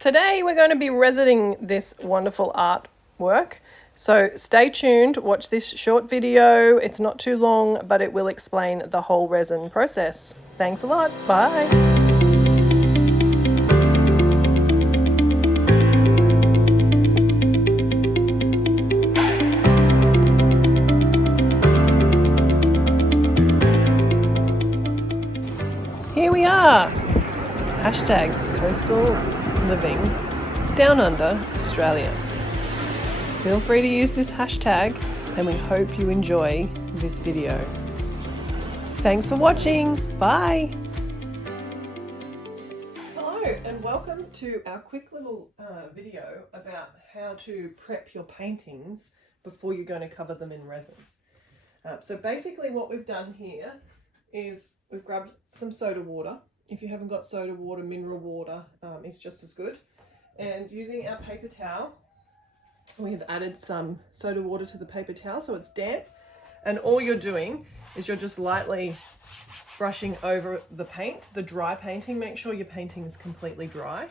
Today we're going to be resining this wonderful artwork. So stay tuned, watch this short video. It's not too long, but it will explain the whole resin process. Thanks a lot. Bye. Here we are. Hashtag coastal living down under Australia. Feel free to use this hashtag and we hope you enjoy this video. Thanks for watching. Bye. Hello and welcome to our quick little video about how to prep your paintings before you're going to cover them in resin. So basically what we've done here is we've grabbed some soda water. If you haven't got soda water, mineral water is just as good. And using our paper towel, we have added some soda water to the paper towel so it's damp. And all you're doing is you're just lightly brushing over the paint, the dry painting. Make sure your painting is completely dry.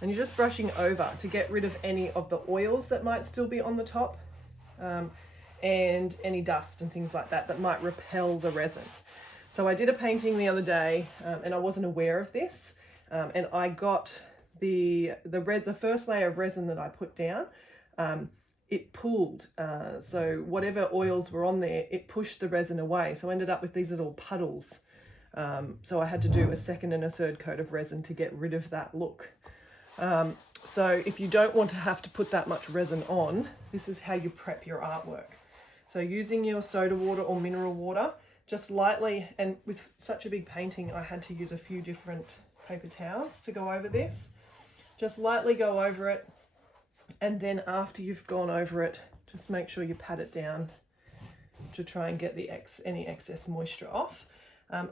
And you're just brushing over to get rid of any of the oils that might still be on the top and any dust and things like that that might repel the resin. So I did a painting the other day and I wasn't aware of this and I got the first layer of resin that I put down, it pooled. So whatever oils were on there, it pushed the resin away. So I ended up with these little puddles. So I had to do a second and a third coat of resin to get rid of that look. So if you don't want to have to put that much resin on, this is how you prep your artwork. So using your soda water or mineral water, just lightly, and with such a big painting I had to use a few different paper towels to go over this. Just lightly go over it, and then after you've gone over it, just make sure you pat it down to try and get any excess moisture off.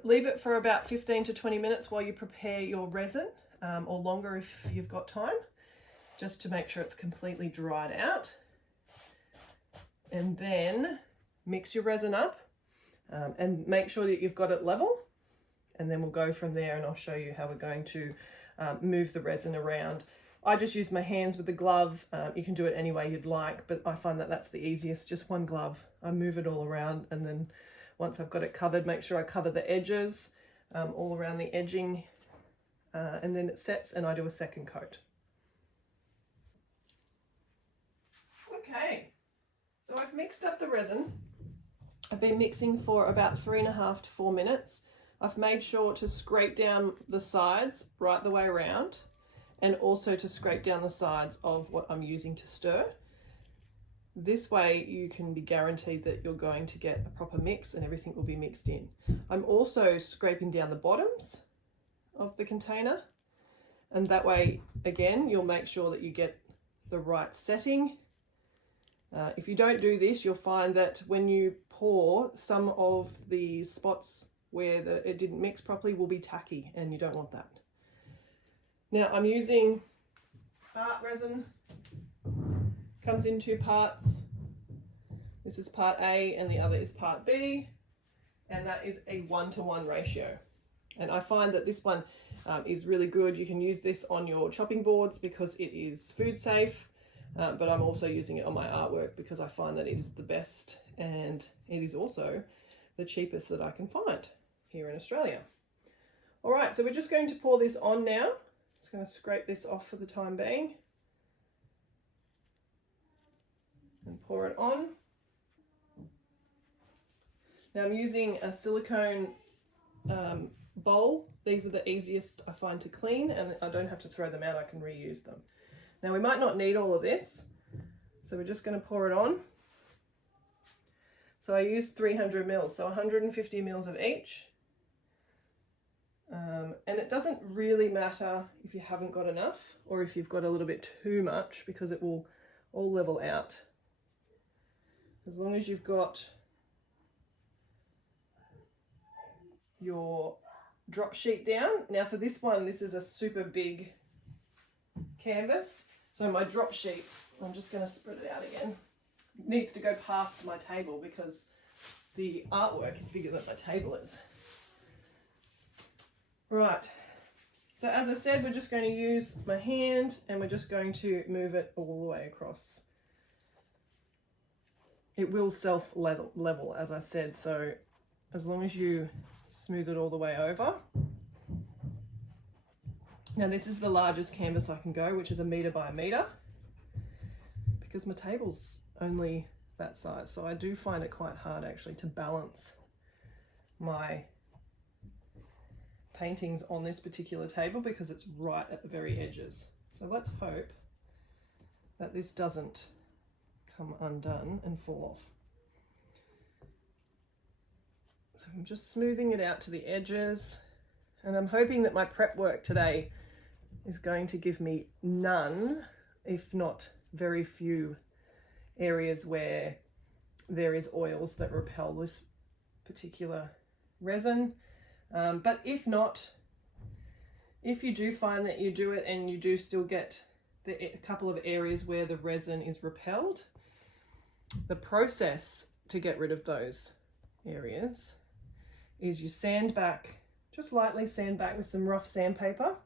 Leave it for about 15 to 20 minutes while you prepare your resin, or longer if you've got time, just to make sure it's completely dried out. And then mix your resin up. And make sure that you've got it level, and then we'll go from there and I'll show you how we're going to move the resin around. I just use my hands with the glove. You can do it any way you'd like, but I find that that's the easiest, just one glove. I move it all around, and then once I've got it covered, make sure I cover the edges, all around the edging, and then it sets and I do a second coat. Okay, so I've mixed up the resin. I've been mixing for about 3.5 to 4 minutes. I've made sure to scrape down the sides right the way around, and also to scrape down the sides of what I'm using to stir. This way you can be guaranteed that you're going to get a proper mix and everything will be mixed in. I'm also scraping down the bottoms of the container, and that way again you'll make sure that you get the right setting. If you don't do this, you'll find that when you pour, some of the spots where it didn't mix properly will be tacky, and you don't want that. Now I'm using art resin. Comes in 2 parts. This is part A and the other is part B, and that is a 1-to-1 ratio. And I find that this one is really good. You can use this on your chopping boards because it is food safe. But I'm also using it on my artwork because I find that it is the best, and it is also the cheapest that I can find here in Australia. All right, so we're just going to pour this on now. Just going to scrape this off for the time being and pour it on. Now I'm using a silicone bowl. These are the easiest I find to clean, and I don't have to throw them out, I can reuse them. Now we might not need all of this, so we're just going to pour it on. So I used 300 mils, so 150 mils of each. And it doesn't really matter if you haven't got enough or if you've got a little bit too much, because it will all level out. As long as you've got your drop sheet down. Now for this one, this is a super big canvas. So my drop sheet, I'm just going to spread it out again, it needs to go past my table because the artwork is bigger than my table is. Right, So as I said, we're just going to use my hand and we're just going to move it all the way across. It will self-level, as I said, so as long as you smooth it all the way over. Now this is the largest canvas I can go, which is 1 metre by 1 metre, because my table's only that size, so I do find it quite hard actually to balance my paintings on this particular table because it's right at the very edges. So let's hope that this doesn't come undone and fall off. So I'm just smoothing it out to the edges, and I'm hoping that my prep work today is going to give me none, if not very few, areas where there is oils that repel this particular resin. But if not, if you do find that you do it and you do still get a couple of areas where the resin is repelled, the process to get rid of those areas is you sand back, just lightly sand back with some rough sandpaper,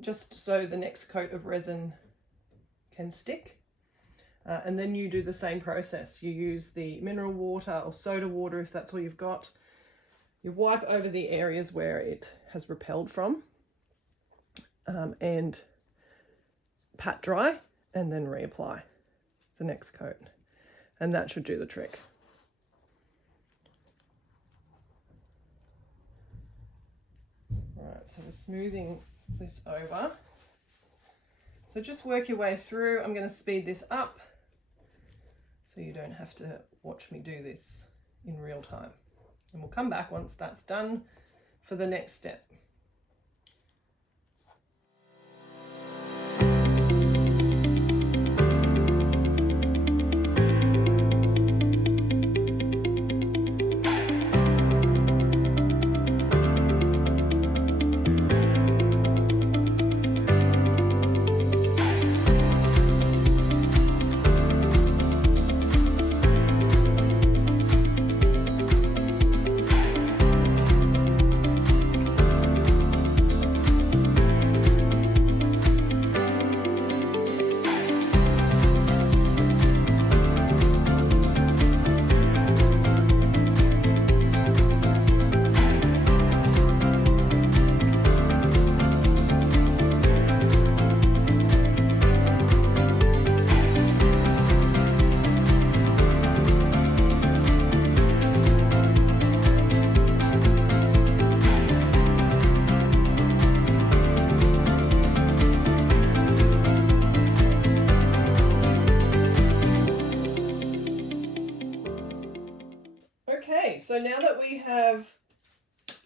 just so the next coat of resin can stick. And then you do the same process. You use the mineral water or soda water if that's all you've got. You wipe over the areas where it has repelled from, and pat dry, and then reapply the next coat. And that should do the trick. All right, so we're smoothing this over. So just work your way through. I'm going to speed this up so you don't have to watch me do this in real time. And we'll come back once that's done for the next step. So now that we have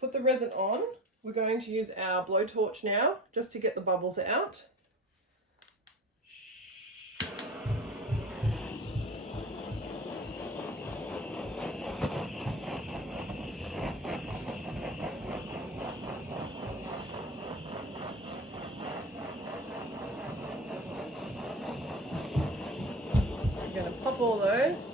put the resin on, we're going to use our blowtorch now just to get the bubbles out. We're going to pop all those.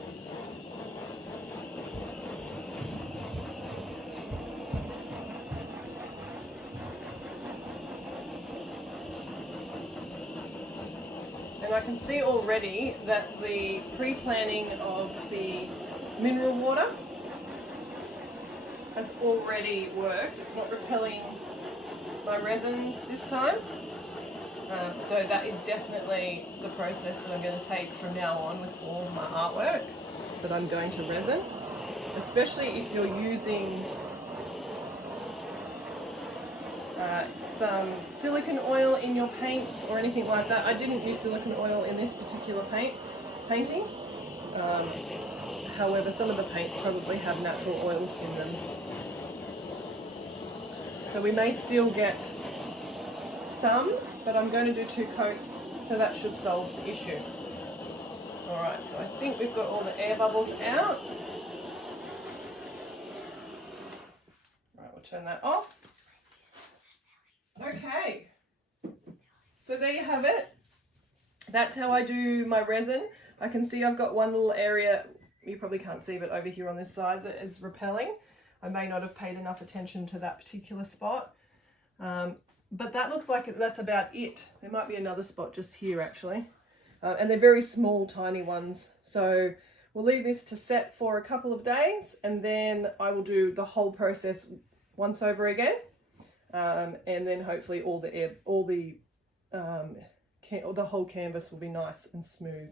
And I can see already that the pre-planning of the mineral water has already worked. It's not repelling my resin this time. So that is definitely the process that I'm going to take from now on with all of my artwork that I'm going to resin, especially if you're using some silicone oil in your paints or anything like that. I didn't use silicone oil in this particular painting. However, some of the paints probably have natural oils in them. So we may still get some, but I'm going to do 2 coats, so that should solve the issue. Alright, so I think we've got all the air bubbles out. Right, we'll turn that off. Okay, so there you have it. That's how I do my resin. I can see I've got one little area, you probably can't see, but over here on this side that is repelling. I may not have paid enough attention to that particular spot. But that looks like that's about it. There might be another spot just here actually. And they're very small, tiny ones. So we'll leave this to set for a couple of days, and then I will do the whole process once over again. And then hopefully the whole canvas will be nice and smooth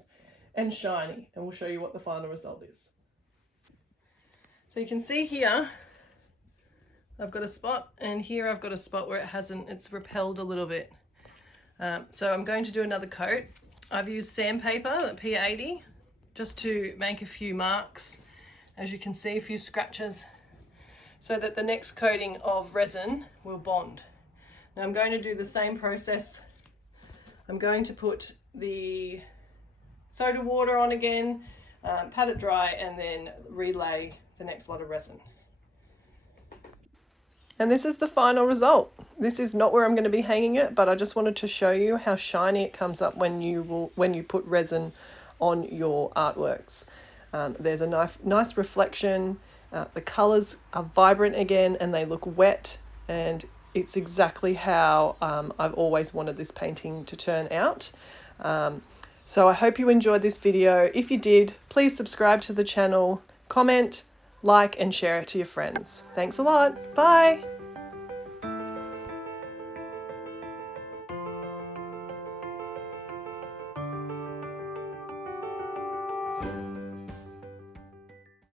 and shiny, and we'll show you what the final result is. So you can see here, I've got a spot, and here I've got a spot where it's repelled a little bit. So I'm going to do another coat. I've used sandpaper, the P80, just to make a few marks. As you can see, a few scratches, so that the next coating of resin will bond. Now I'm going to do the same process. I'm going to put the soda water on again, pat it dry, and then relay the next lot of resin. And this is the final result. This is not where I'm going to be hanging it, but I just wanted to show you how shiny it comes up when you put resin on your artworks. There's a nice reflection. The colours are vibrant again, and they look wet, and it's exactly how I've always wanted this painting to turn out. So I hope you enjoyed this video. If you did, please subscribe to the channel, comment, like, and share it to your friends. Thanks a lot. Bye.